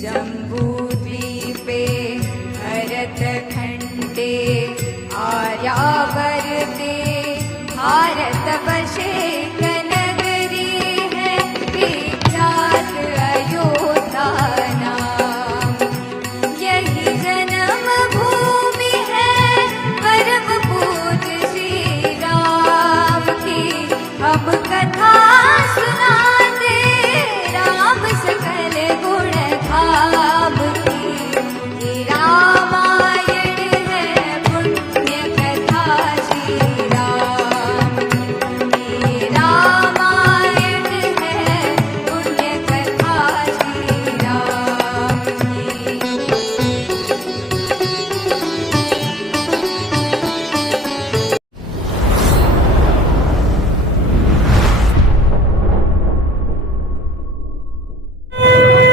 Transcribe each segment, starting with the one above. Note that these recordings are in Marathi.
जम्बूद्वीपे भरतखण्डे आर्यावर्ते भारतवर्षे कनगरी है विख्यात अयोध्या नाम। यही जन्मभूमि है परम पूज्य श्री राम की। हम कथा सुनाते राम सकल गुण धाम की। ये रामायण है पुण्य कथा श्री राम की। ये रामायण है पुण्य कथा श्री राम की।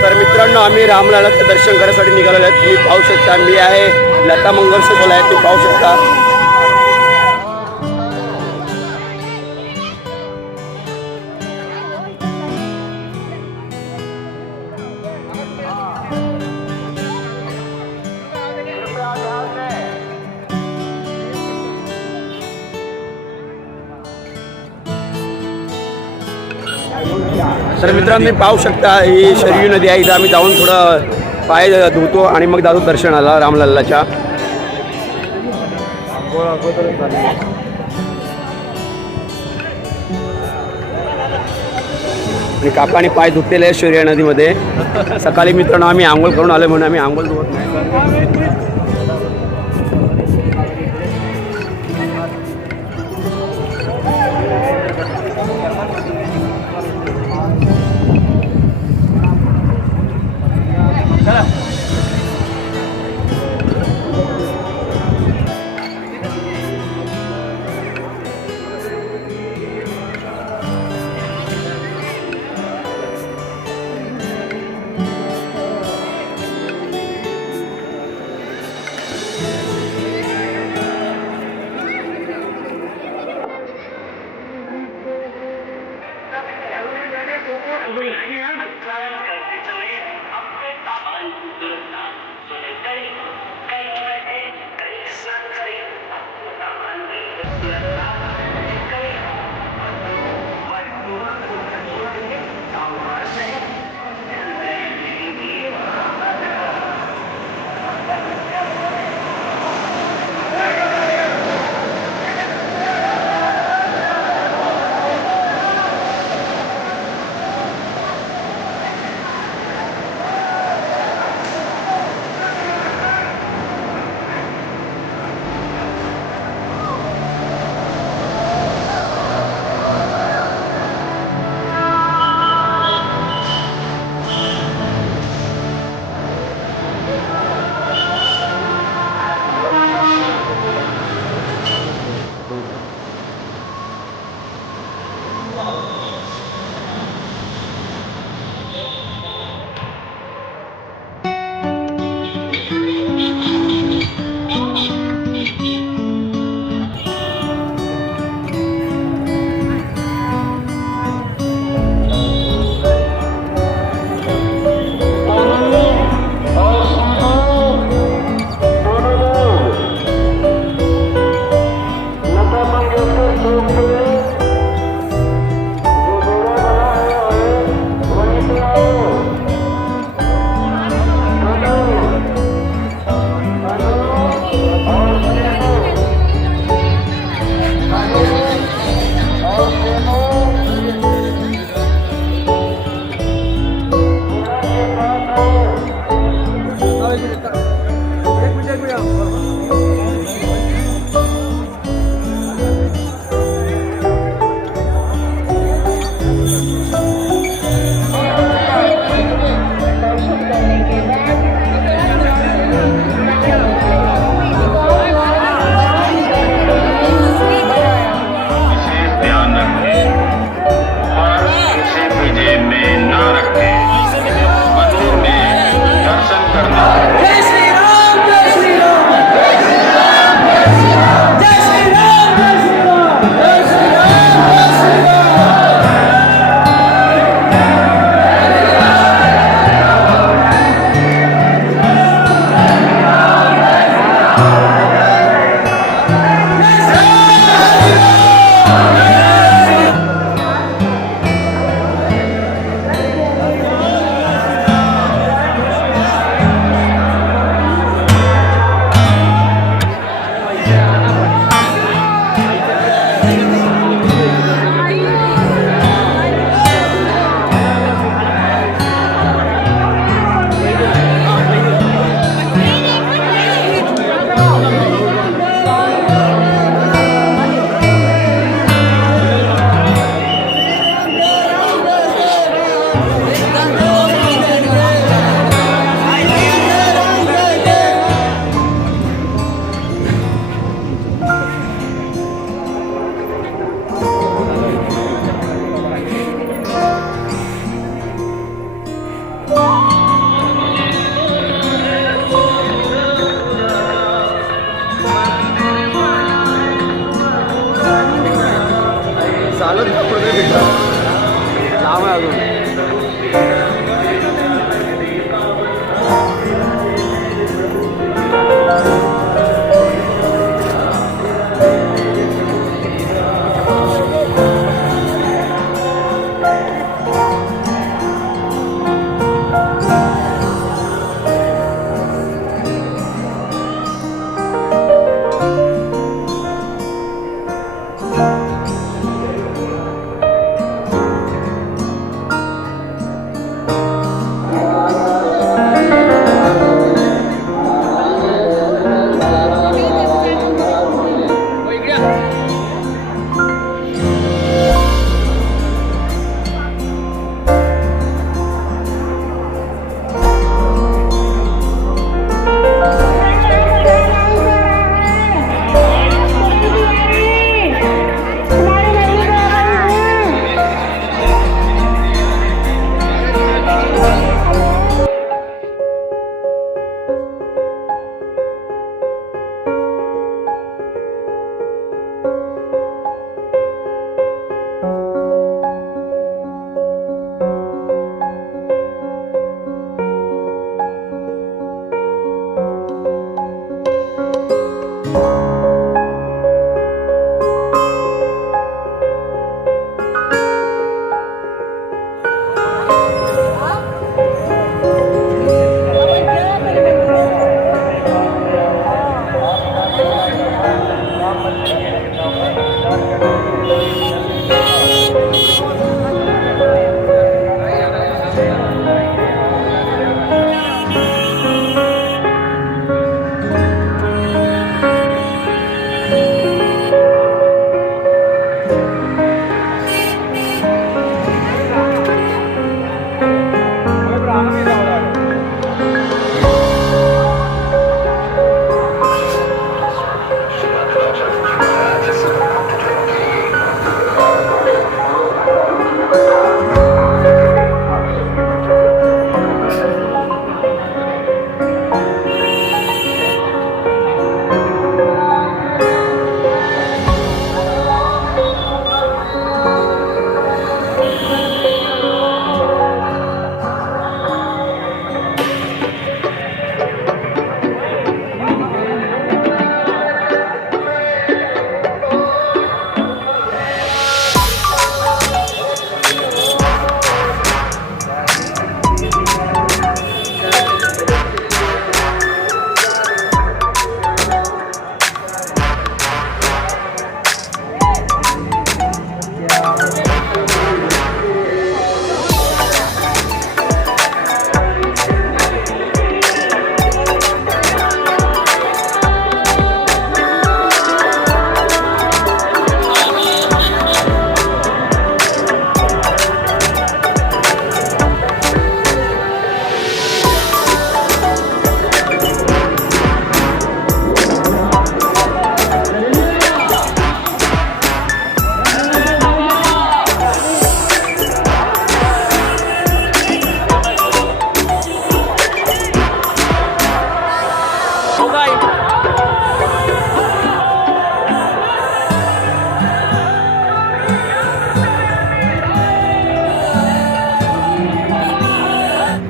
तर मित्रांनो, आम्ही रामलल्लाचं दर्शन करण्यासाठी निघालेलो आहे। तुम्ही पाहू शकता, मी आहे लता मंगेशकर आहे, तुम्ही पाहू शकता। तर मित्रांनो, तुम्ही पाहू शकता, ही शरयू नदी आहे। इथं आम्ही जाऊन थोडं पाय धुतो आणि मग जातो दर्शनाला रामलल्लाच्या। आणि काकाने पाय धुतलेले आहे शरयू नदीमध्ये। सकाळी मित्रांनो आम्ही आंघोळ करून आलो म्हणून आम्ही आंघोळ धुवत नाही।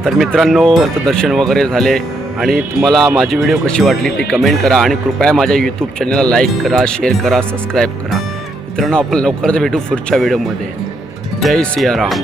तर मित्रांनो दर्शन वगैरे झाले आणि तुम्हाला माझी व्हिडिओ कशी वाटली ती कमेंट करा आणि कृपया माझ्या यूट्यूब चॅनलला लाईक करा, शेअर करा, सबस्क्राईब करा. मित्रांनो आपण लवकरच भेटू पुढच्या व्हिडिओमध्ये. जय सियाराम.